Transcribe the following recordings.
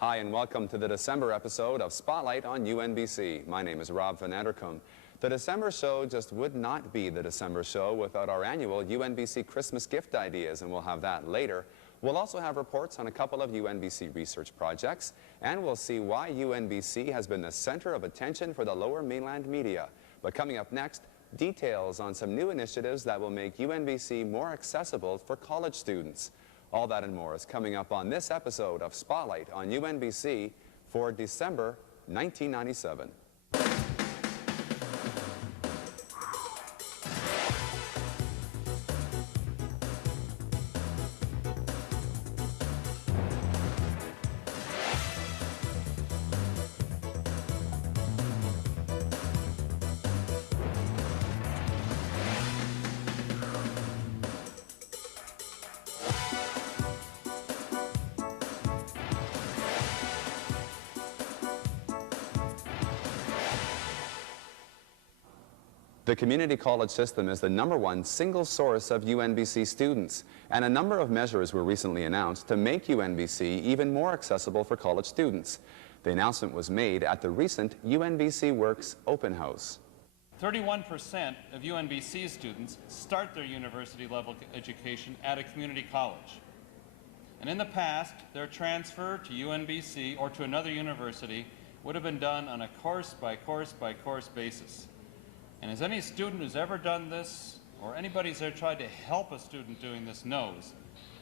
Hi and welcome to the December episode of Spotlight on UNBC. My name is Robb Fry. The December show just would not be the December show without our annual UNBC Christmas gift ideas, and we'll have that later. We'll also have reports on a couple of UNBC research projects, and we'll see why UNBC has been the center of attention for the Lower Mainland media. But coming up next, details on some new initiatives that will make UNBC more accessible for college students. All that and more is coming up on this episode of Spotlight on UNBC for December 1997. The community college system is the #1 single source of UNBC students, and a number of measures were recently announced to make UNBC even more accessible for college students. The announcement was made at the recent UNBC Works open house. 31% of UNBC students start their university level education at a community college. And in the past, their transfer to UNBC or to another university would have been done on a course by course by course basis. And as any student who's ever done this, or anybody who's ever tried to help a student doing this knows,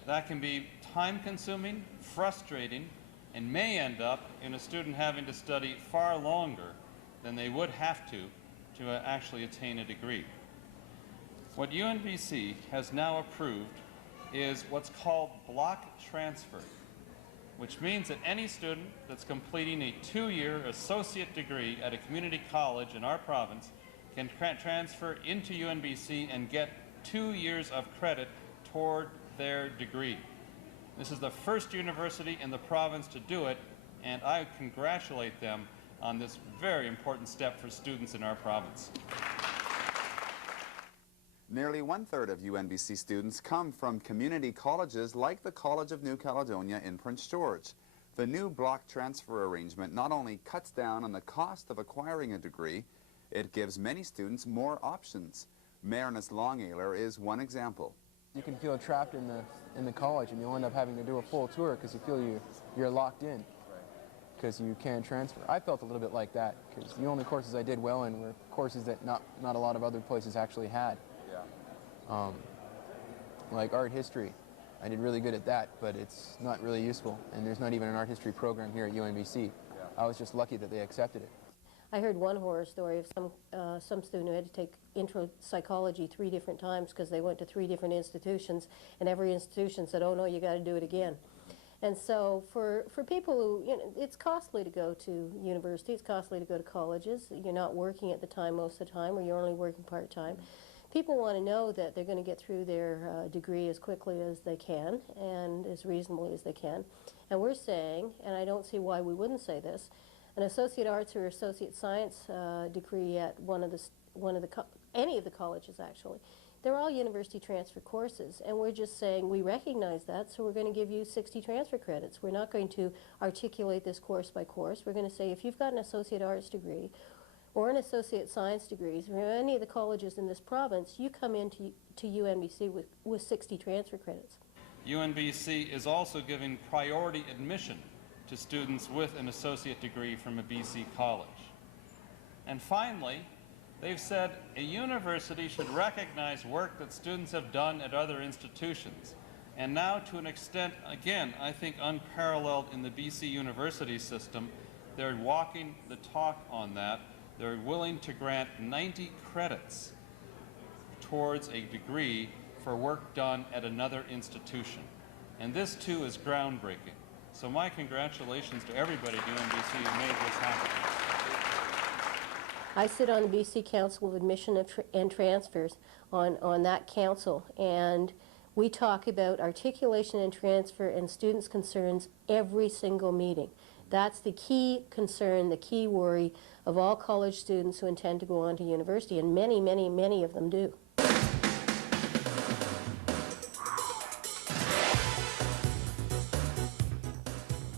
that can be time-consuming, frustrating, and may end up in a student having to study far longer than they would have to actually attain a degree. What UNBC has now approved is what's called block transfer, which means that any student that's completing a 2-year associate degree at a community college in our province can transfer into UNBC and get 2 years of credit toward their degree. This is the first university in the province to do it, and I congratulate them on this very important step for students in our province. Nearly 1/3 of UNBC students come from community colleges like the College of New Caledonia in Prince George. The new block transfer arrangement not only cuts down on the cost of acquiring a degree, it gives many students more options. Marinus Langeler is one example. You can feel trapped in the college, and you'll end up having to do a full tour because you feel you're locked in because you can't transfer. I felt a little bit like that because the only courses I did well in were courses that not a lot of other places actually had. Yeah. Like art history. I did really good at that, but it's not really useful, and there's not even an art history program here at UNBC. Yeah. I was just lucky that they accepted it. I heard one horror story of some student who had to take intro psychology 3 different times because they went to 3 different institutions, and every institution said, "Oh no, you got to do it again." And so for people who, it's costly to go to university, it's costly to go to colleges. You're not working at the time most of the time, or you're only working part-time. People want to know that they're going to get through their degree as quickly as they can and as reasonably as they can. And we're saying, and I don't see why we wouldn't say this, an associate arts or associate science degree at any of the colleges actually, they're all university transfer courses, and we're just saying we recognize that, so we're going to give you 60 transfer credits. We're not going to articulate this course by course. We're going to say if you've got an associate arts degree or an associate science degree from any of the colleges in this province, you come into UNBC with 60 transfer credits. UNBC is also giving priority admission to students with an associate degree from a BC college. And finally, they've said a university should recognize work that students have done at other institutions. And now, to an extent, again, I think unparalleled in the BC university system, they're walking the talk on that. They're willing to grant 90 credits towards a degree for work done at another institution. And this, too, is groundbreaking. So my congratulations to everybody at UNBC who made this happen. I sit on the BC Council of Admission and Transfers on that council, and we talk about articulation and transfer and students' concerns every single meeting. That's the key concern, the key worry of all college students who intend to go on to university, and many, many, many of them do.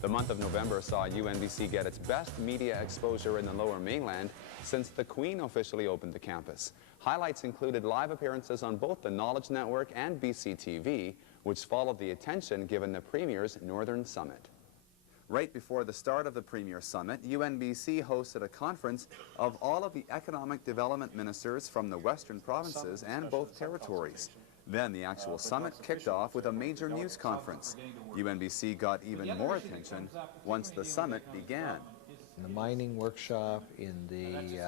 The month of November saw UNBC get its best media exposure in the Lower Mainland since the Queen officially opened the campus. Highlights included live appearances on both the Knowledge Network and BC TV, which followed the attention given the Premier's Northern Summit. Right before the start of the Premier Summit, UNBC hosted a conference of all of the economic development ministers from the Western provinces and both territories. Then the actual summit kicked off with a major news conference. UNBC got even more attention once the summit began. In the mining workshop, in the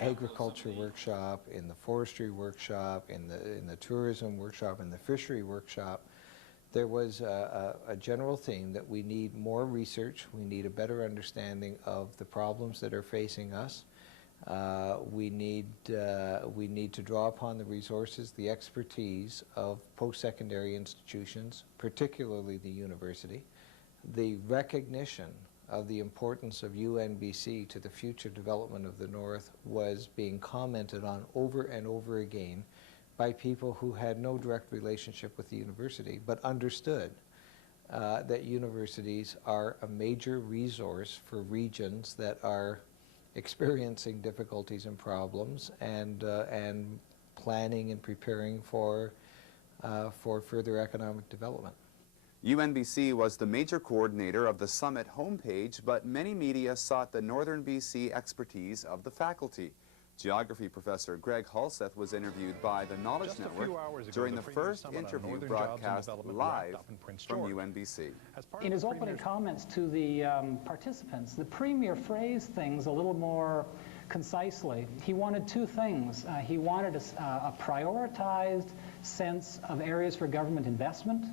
agriculture workshop, in the forestry workshop, in the tourism workshop, in the fishery workshop, there was a general theme that we need more research, we need a better understanding of the problems that are facing us. We need to draw upon the resources, the expertise of post-secondary institutions, particularly the university. The recognition of the importance of UNBC to the future development of the North was being commented on over and over again by people who had no direct relationship with the university, but understood that universities are a major resource for regions that are experiencing difficulties and problems, and planning and preparing for further economic development. UNBC was the major coordinator of the summit homepage, but many media sought the Northern BC expertise of the faculty. Geography professor Greg Halseth was interviewed by the Knowledge Network during the first interview broadcast live from UNBC. In his opening comments to the participants, the Premier phrased things a little more concisely. He wanted two things. He wanted a prioritized sense of areas for government investment,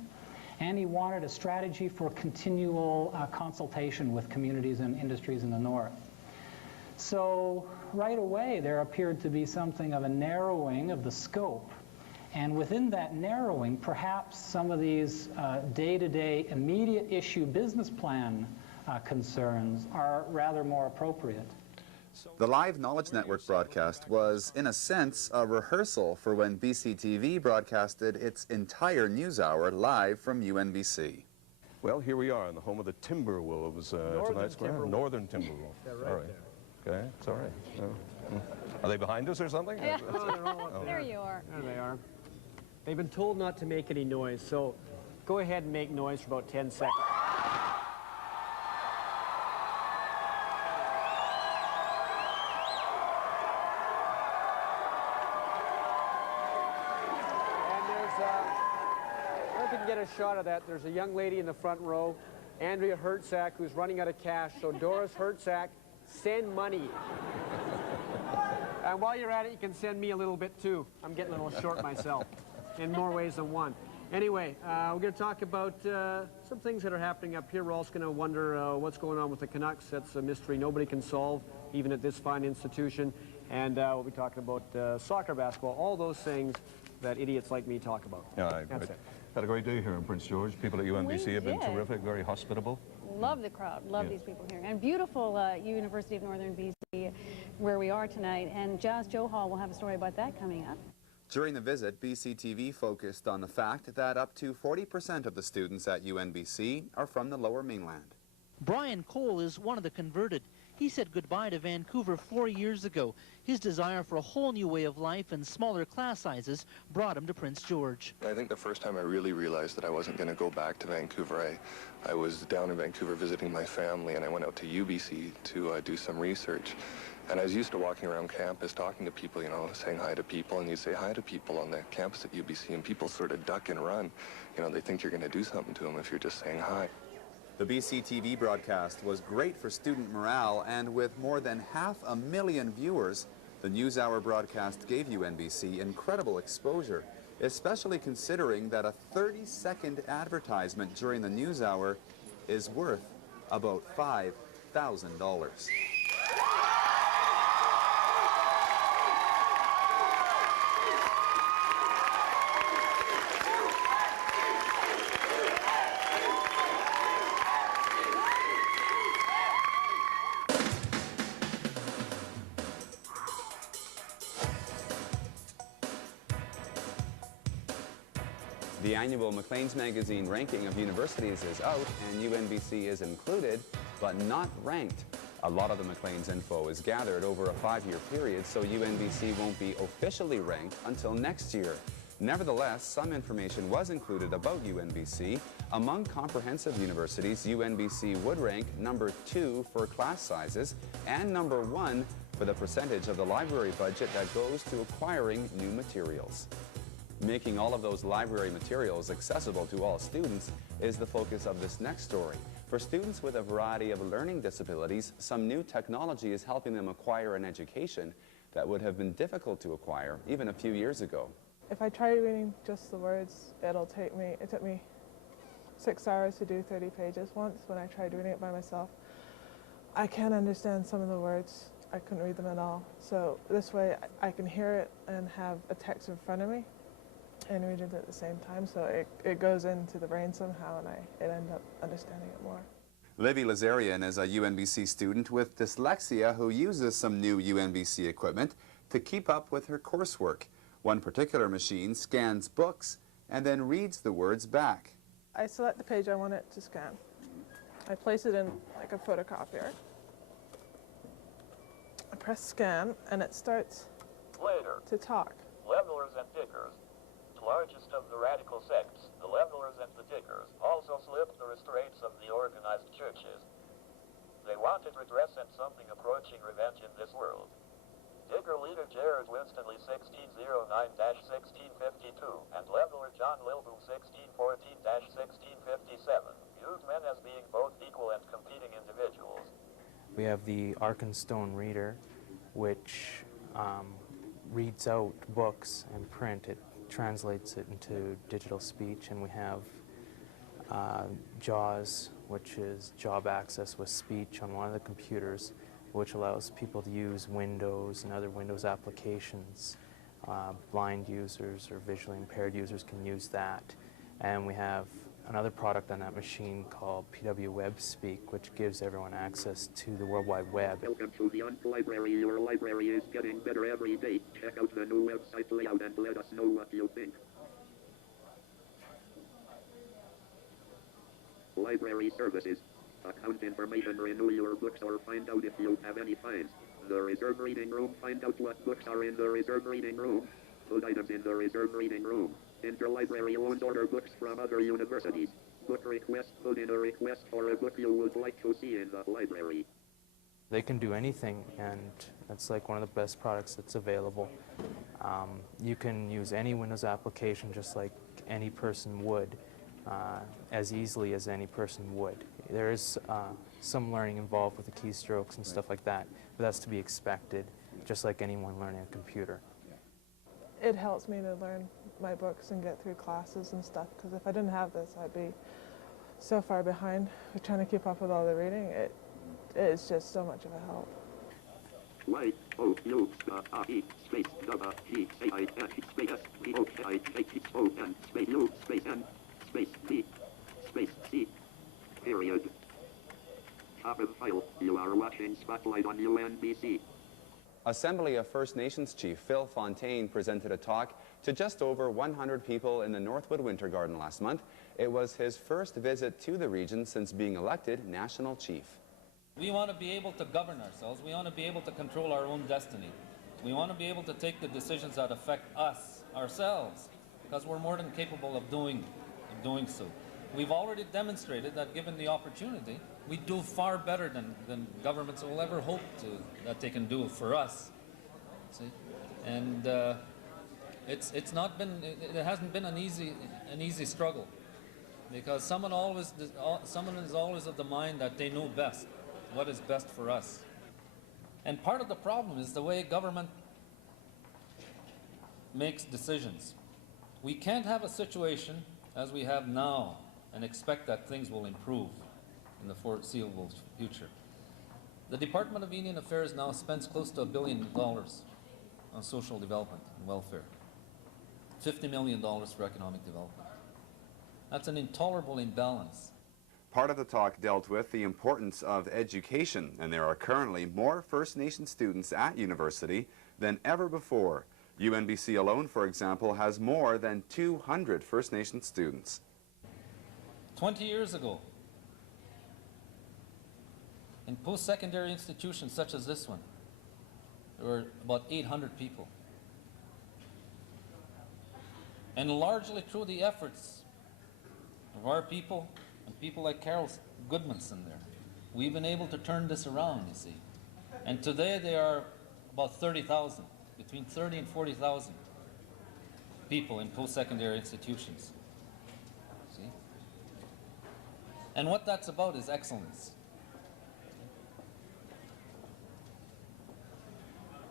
and he wanted a strategy for continual consultation with communities and industries in the North. So right away there appeared to be something of a narrowing of the scope, and within that narrowing perhaps some of these day-to-day immediate issue business plan concerns are rather more appropriate. The live Knowledge Network broadcast was, in a sense, a rehearsal for when BCTV broadcasted its entire news hour live from UNBC. Well, here we are in the home of the Timberwolves tonight's Northern Timberwolves. They're right there. Okay, it's all right. Are they behind us or something? Yeah. Oh, they're all up There you are. There they are. They've been told not to make any noise, so go ahead and make noise for about 10 seconds. And there's, I don't know if you can get a shot of that. There's a young lady in the front row, Andrea Hertzak, who's running out of cash. So Doris Hertzak, send money. And while you're at it, you can send me a little bit too. I'm getting a little short myself in more ways than one. Anyway, we're going to talk about some things that are happening up here. We're also going to wonder what's going on with the Canucks. That's a mystery nobody can solve, even at this fine institution. And we'll be talking about soccer, basketball, all those things that idiots like me talk about. Yeah, That's it. Had a great day here in Prince George. People at UNBC have been terrific, very hospitable. Love the crowd, love these people here. And beautiful University of Northern BC where we are tonight. And Jazz Joe Hall will have a story about that coming up. During the visit, BCTV focused on the fact that up to 40% of the students at UNBC are from the Lower Mainland. Brian Cole is one of the converted. He said goodbye to Vancouver 4 years ago. His desire for a whole new way of life and smaller class sizes brought him to Prince George. I think the first time I really realized that I wasn't going to go back to Vancouver, I was down in Vancouver visiting my family, and I went out to UBC to do some research. And I was used to walking around campus talking to people, you know, saying hi to people, and you say hi to people on the campus at UBC, and people sort of duck and run. You know, they think you're going to do something to them if you're just saying hi. The BCTV broadcast was great for student morale, and with more than 500,000 viewers, the NewsHour broadcast gave UNBC incredible exposure, especially considering that a 30-second advertisement during the NewsHour is worth about $5,000. The annual Maclean's Magazine ranking of universities is out, and UNBC is included, but not ranked. A lot of the Maclean's info is gathered over a 5-year period, so UNBC won't be officially ranked until next year. Nevertheless, some information was included about UNBC. Among comprehensive universities, UNBC would rank number 2 for class sizes and number 1 for the percentage of the library budget that goes to acquiring new materials. Making all of those library materials accessible to all students is the focus of this next story. For students with a variety of learning disabilities, some new technology is helping them acquire an education that would have been difficult to acquire even a few years ago. If I try reading just the words, it took me 6 hours to do 30 pages once when I tried reading it by myself. I can't understand some of the words. I couldn't read them at all. So this way I can hear it and have a text in front of me and read it at the same time, so it goes into the brain somehow, and I end up understanding it more. Livvy Lazarian is a UNBC student with dyslexia who uses some new UNBC equipment to keep up with her coursework. One particular machine scans books and then reads the words back. I select the page I want it to scan. I place it in like a photocopier. I press scan, and it starts to talk. Levelers and diggers, the largest of the radical sects, the levelers and the diggers, also slipped the restraints of the organized churches. They wanted redress and something approaching revenge in this world. Digger leader Jared Winstonley 1609-1652 and leveler John Lilbu 1614-1657 viewed men as being both equal and competing individuals. We have the Arkenstone reader, which reads out books and print. It translates it into digital speech, and we have JAWS, which is job access with speech on one of the computers, which allows people to use Windows and other Windows applications. Blind users or visually impaired users can use that. And we have another product on that machine called PW Web Speak, which gives everyone access to the World Wide Web. Welcome to the Library. Your library is getting better every day. Check out the new website layout and let us know what you think. Library services. Account information, renew your books, or find out if you have any fines. The reserve reading room. Find out what books are in the reserve reading room. Put items in the reserve reading room. Interlibrary loans, order books from other universities. Book request, put in a request for a book you would like to see in the library. They can do anything, and that's like one of the best products that's available. You can use any Windows application just like any person would, as easily as any person would. There is some learning involved with the keystrokes and stuff like that, but that's to be expected, just like anyone learning a computer. It helps me to learn my books and get through classes and stuff, because if I didn't have this, I'd be so far behind with trying to keep up with all the reading. It is just so much of a help. Y-O-U-E space W-E-A-I-N space S-P-O-K-I-H-O-N space U space N space P space C period. Top of file. You are watching Spotlight on UNBC. Assembly of First Nations Chief Phil Fontaine presented a talk to just over 100 people in the Northwood Winter Garden last month. It was his first visit to the region since being elected National Chief. We want to be able to govern ourselves. We want to be able to control our own destiny. We want to be able to take the decisions that affect us, ourselves, because we're more than capable of doing so. We've already demonstrated that given the opportunity, we do far better than governments will ever hope that they can do for us. See? And it hasn't been an easy struggle, because someone is always of the mind that they know best what is best for us. And part of the problem is the way government makes decisions. We can't have a situation as we have now and expect that things will improve in the foreseeable future. The Department of Indian Affairs now spends close to $1 billion on social development and welfare, $50 million for economic development. That's an intolerable imbalance. Part of the talk dealt with the importance of education, and there are currently more First Nation students at university than ever before. UNBC alone, for example, has more than 200 First Nation students. 20 years ago, in post-secondary institutions such as this one, there were about 800 people. And largely through the efforts of our people and people like Carol Goodmanson there, we've been able to turn this around, you see. And today they are about 30,000, between 30 and 40,000 people in post-secondary institutions. See? And what that's about is excellence.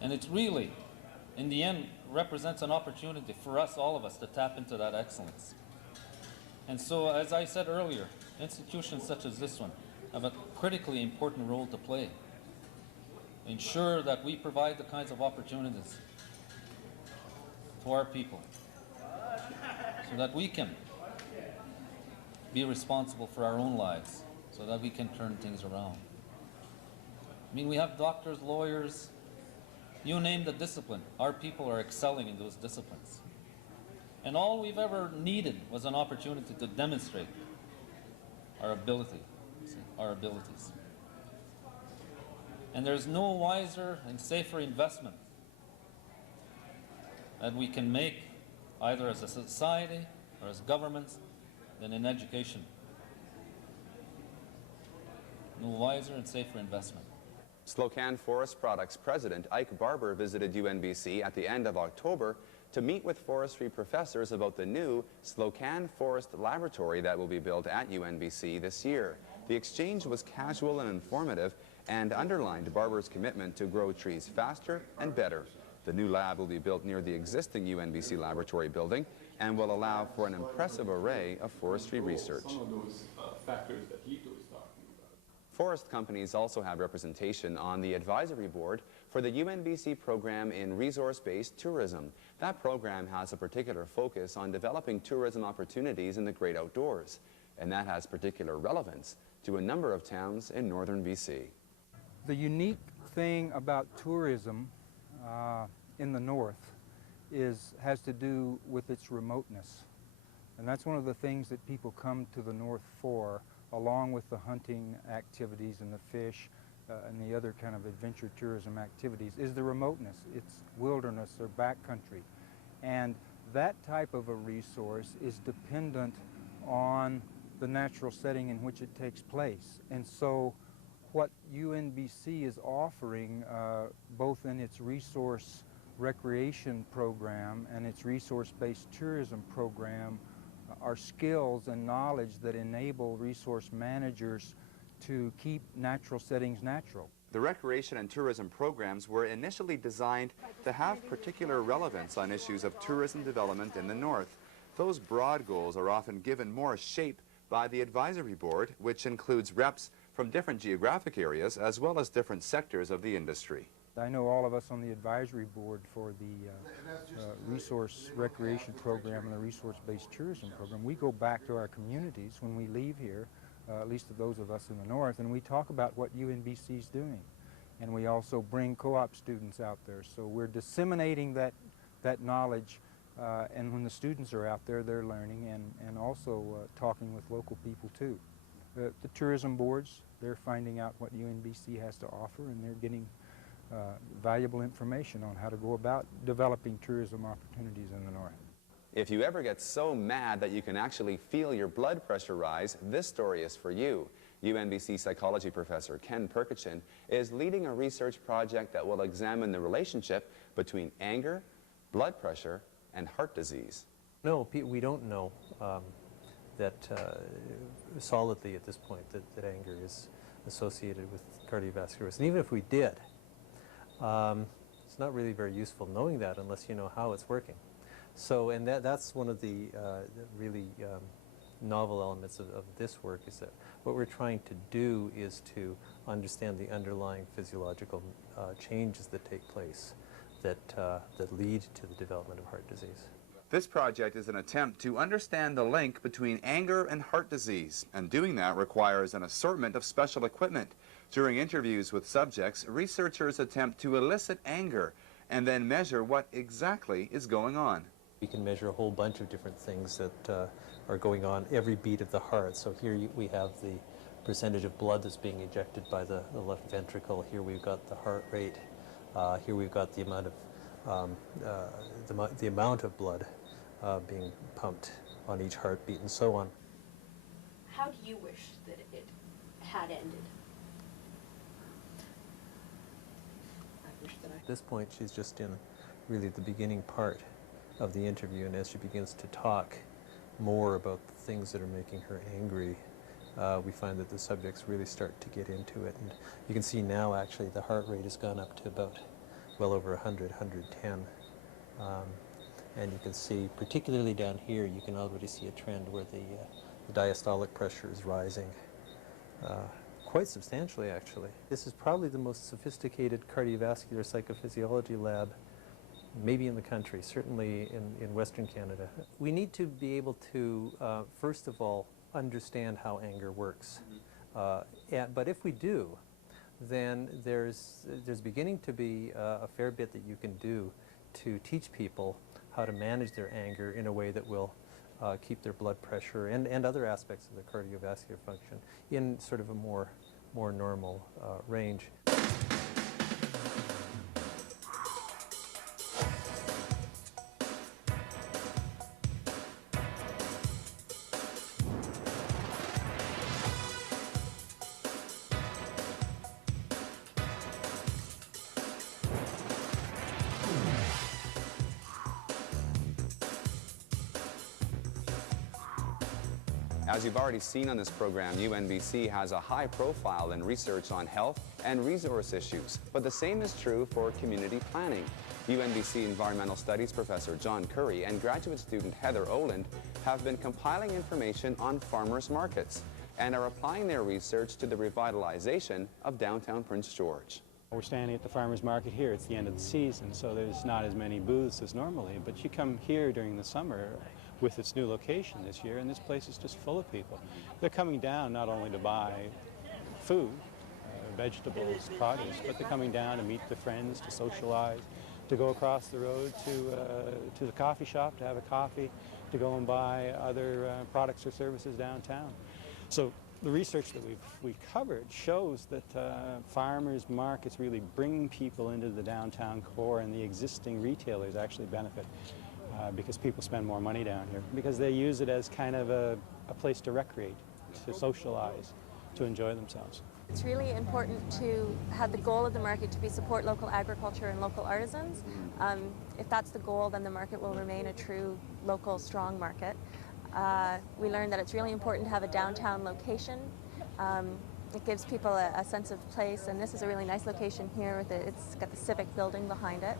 And it's really, in the end, represents an opportunity for us, all of us, to tap into that excellence. And so, as I said earlier, institutions such as this one have a critically important role to play. Ensure that we provide the kinds of opportunities to our people so that we can be responsible for our own lives, so that we can turn things around. I mean, we have doctors, lawyers, you name the discipline, our people are excelling in those disciplines. And all we've ever needed was an opportunity to demonstrate our ability, our abilities. And there's no wiser and safer investment that we can make, either as a society or as governments, than in education. No wiser and safer investment. Slocan Forest Products President Ike Barber visited UNBC at the end of October to meet with forestry professors about the new Slocan Forest Laboratory that will be built at UNBC this year. The exchange was casual and informative and underlined Barber's commitment to grow trees faster and better. The new lab will be built near the existing UNBC Laboratory building and will allow for an impressive array of forestry research. Some of those factors that he was talking about. Forest companies also have representation on the advisory board for the UNBC program in resource-based tourism. That program has a particular focus on developing tourism opportunities in the great outdoors, and that has particular relevance to a number of towns in northern BC. The unique thing about tourism in the north has to do with its remoteness. And that's one of the things that people come to the north for, along with the hunting activities and the fish and the other kind of adventure tourism activities, is the remoteness. It's wilderness or backcountry. And that type of a resource is dependent on the natural setting in which it takes place. And so what UNBC is offering, both in its resource recreation program and its resource-based tourism program, are skills and knowledge that enable resource managers to keep natural settings natural. The recreation and tourism programs were initially designed to have particular relevance on issues of tourism development in the north. Those broad goals are often given more shape by the advisory board, which includes reps from different geographic areas as well as different sectors of the industry. I know all of us on the advisory board for the resource recreation program and the resource-based tourism program. We go back to our communities when we leave here, at least to those of us in the north, and we talk about what UNBC is doing. And we also bring co-op students out there. So we're disseminating that knowledge, and when the students are out there, they're learning and also talking with local people too. The tourism boards, they're finding out what UNBC has to offer, and they're getting valuable information on how to go about developing tourism opportunities in the north. If you ever get so mad that you can actually feel your blood pressure rise, this story is for you. UNBC psychology professor Ken Prkachin is leading a research project that will examine the relationship between anger, blood pressure, and heart disease. No, we don't know that solidly at this point that anger is associated with cardiovascular risk. And even if we did, it's not really very useful knowing that unless you know how it's working. So, and that's one of the really novel elements of this work, is that what we're trying to do is to understand the underlying physiological changes that take place that lead to the development of heart disease. This project is an attempt to understand the link between anger and heart disease, and doing that requires an assortment of special equipment. During interviews with subjects, researchers attempt to elicit anger and then measure what exactly is going on. We can measure a whole bunch of different things that are going on every beat of the heart. So here we have the percentage of blood that's being ejected by the left ventricle. Here we've got the heart rate. Here we've got the amount of the amount of blood being pumped on each heartbeat, and so on. How do you wish that it had ended? I wish that At this point, she's just in really the beginning part of the interview, and as she begins to talk more about the things that are making her angry, we find that the subjects really start to get into it. And you can see now, actually, the heart rate has gone up to about well over 100, 110. And you can see, particularly down here, you can already see a trend where the diastolic pressure is rising quite substantially, actually. This is probably the most sophisticated cardiovascular psychophysiology lab maybe in the country, certainly in Western Canada. We need to be able to, first of all, understand how anger works. But if we do, then there's beginning to be a fair bit that you can do to teach people how to manage their anger in a way that will keep their blood pressure and other aspects of their cardiovascular function in sort of a more normal range. As you've already seen on this program, UNBC has a high profile in research on health and resource issues, but the same is true for community planning. UNBC Environmental Studies professor John Curry and graduate student Heather Oland have been compiling information on farmers markets and are applying their research to the revitalization of downtown Prince George. We're standing at the farmers market here. It's the end of the season, so there's not as many booths as normally, but you come here during the summer with its new location this year, and this place is just full of people. They're coming down not only to buy food, vegetables, produce, but they're coming down to meet their friends, to socialize, to go across the road to the coffee shop, to have a coffee, to go and buy other products or services downtown. So the research that we've covered shows that farmers markets really bring people into the downtown core, and the existing retailers actually benefit because people spend more money down here, because they use it as kind of a place to recreate, to socialize, to enjoy themselves. It's really important to have the goal of the market to be support local agriculture and local artisans. If that's the goal, then the market will remain a true local strong market. We learned that it's really important to have a downtown location. It gives people a sense of place, and this is a really nice location here. It's got the civic building behind it.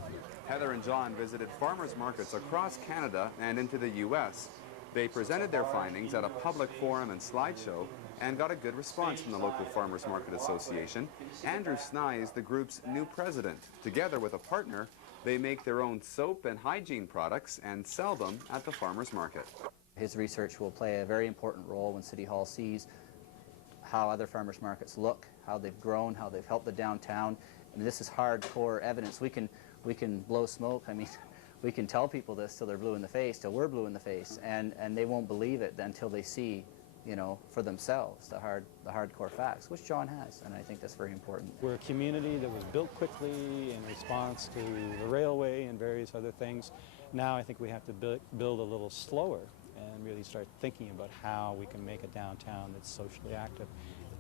Heather and John visited farmers markets across Canada and into the U.S. They presented their findings at a public forum and slideshow and got a good response from the local Farmers Market Association. Andrew Snye is the group's new president. Together with a partner, they make their own soap and hygiene products and sell them at the farmers market. His research will play a very important role when City Hall sees how other farmers markets look, how they've grown, how they've helped the downtown. I mean, this is hardcore evidence. We can blow smoke. I mean, we can tell people this till they're blue in the face, till we're blue in the face, and they won't believe it until they see, you know, for themselves the hardcore facts, which John has, and I think that's very important. We're a community that was built quickly in response to the railway and various other things. Now I think we have to build a little slower and really start thinking about how we can make a downtown that's socially active.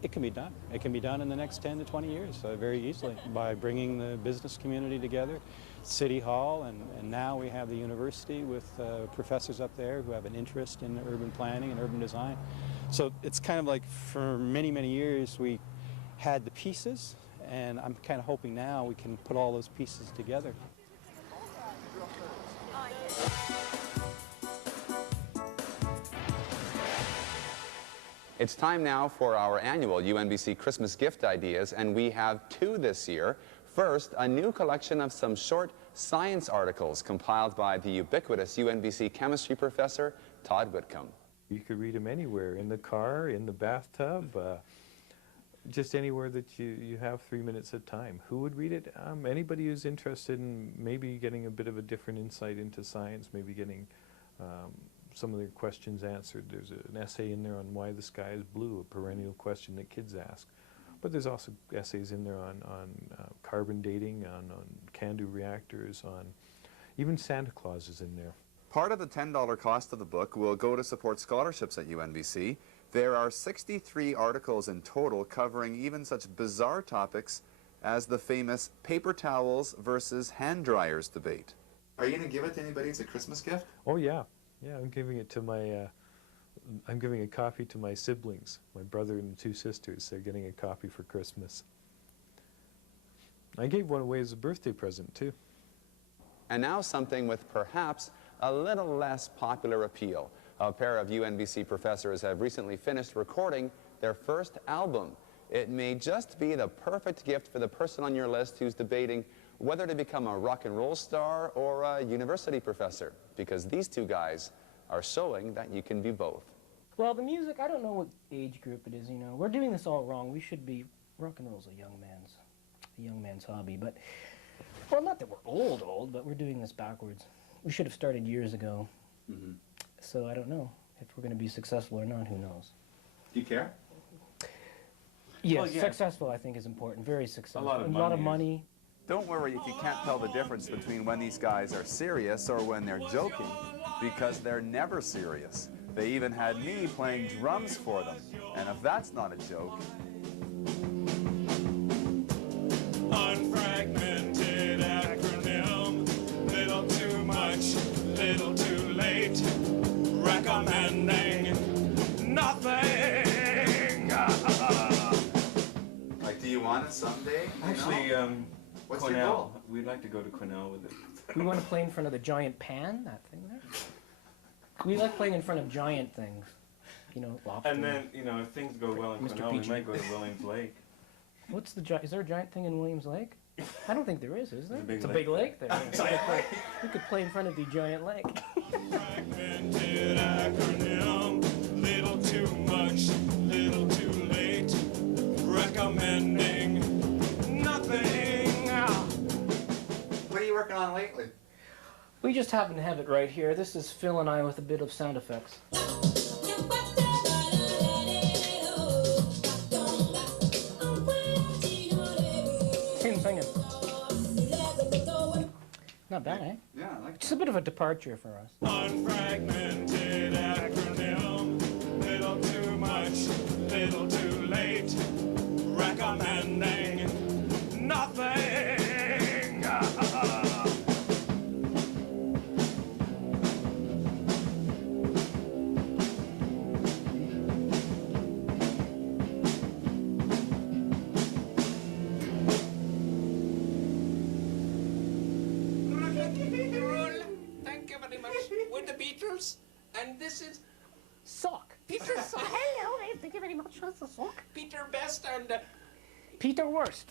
It can be done. It can be done in the next 10 to 20 years very easily by bringing the business community together, City Hall, and now we have the university with professors up there who have an interest in urban planning and urban design. So it's kind of like for many, many years we had the pieces, and I'm kind of hoping now we can put all those pieces together. It's time now for our annual UNBC Christmas gift ideas, and we have two this year. First, a new collection of some short science articles compiled by the ubiquitous UNBC Chemistry professor, Todd Whitcombe. You could read them anywhere, in the car, in the bathtub, just anywhere that you have 3 minutes of time. Who would read it? Anybody who's interested in maybe getting a bit of a different insight into science, maybe getting some of their questions answered. There's an essay in there on why the sky is blue, a perennial question that kids ask. But there's also essays in there on carbon dating, on can-do reactors, on even Santa Claus is in there. Part of the $10 cost of the book will go to support scholarships at UNBC. There are 63 articles in total covering even such bizarre topics as the famous paper towels versus hand dryers debate. Are you going to give it to anybody as a Christmas gift? Oh yeah, yeah. I'm giving it to my. I'm giving a copy to my siblings, my brother and 2 sisters. They're getting a copy for Christmas. I gave one away as a birthday present too. And now something with perhaps a little less popular appeal. A pair of UNBC professors have recently finished recording their first album. It may just be the perfect gift for the person on your list who's debating whether to become a rock and roll star or a university professor, because these 2 guys are showing that you can be both. Well, the music, I don't know what age group it is, you know. We're doing this all wrong. We should be, rock and roll's a young man's hobby, but, well, not that we're old, but we're doing this backwards. We should have started years ago. Mm-hmm. So I don't know if we're going to be successful or not, who knows. Do you care? Yes, Well, yeah. Successful I think is important, very successful. A lot of money. Don't worry if you can't tell the difference between when these guys are serious or when they're joking, because they're never serious. They even had me playing drums for them, and if that's not a joke. Unfragmented acronym, little too much, little too late, recommending nothing. Like, do you want it someday? Actually, What's your Cornell. goal? We'd like to go to Cornell with it. We want to play in front of the giant pan, that thing there. We like playing in front of giant things, you know, lobster. And then, you know, if things go well in Mr. Cornell, we Peachy. might go to Williams Lake. What's the is there a giant thing in Williams Lake? I don't think there is there? It's a big It's a lake. big lake there. We could play in front of the giant lake. Fragmented acronym, little too much, little too late, recommending nothing. What are you working on lately? We just happen to have it right here. This is Phil and I with a bit of sound effects. Him singing. Not bad, eh? Yeah, I like It's a bit of a departure for us. Unfragmented acronym, little too much, little too late, recommending nothing. Thank you very much. We're the Beatles, and this is Sock. Peter Sock. Hello, thank you very much. That's a sock. Peter Best and Peter Worst.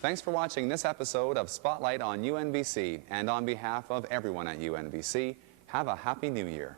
Thanks for watching this episode of Spotlight on UNBC, and on behalf of everyone at UNBC, have a Happy New Year.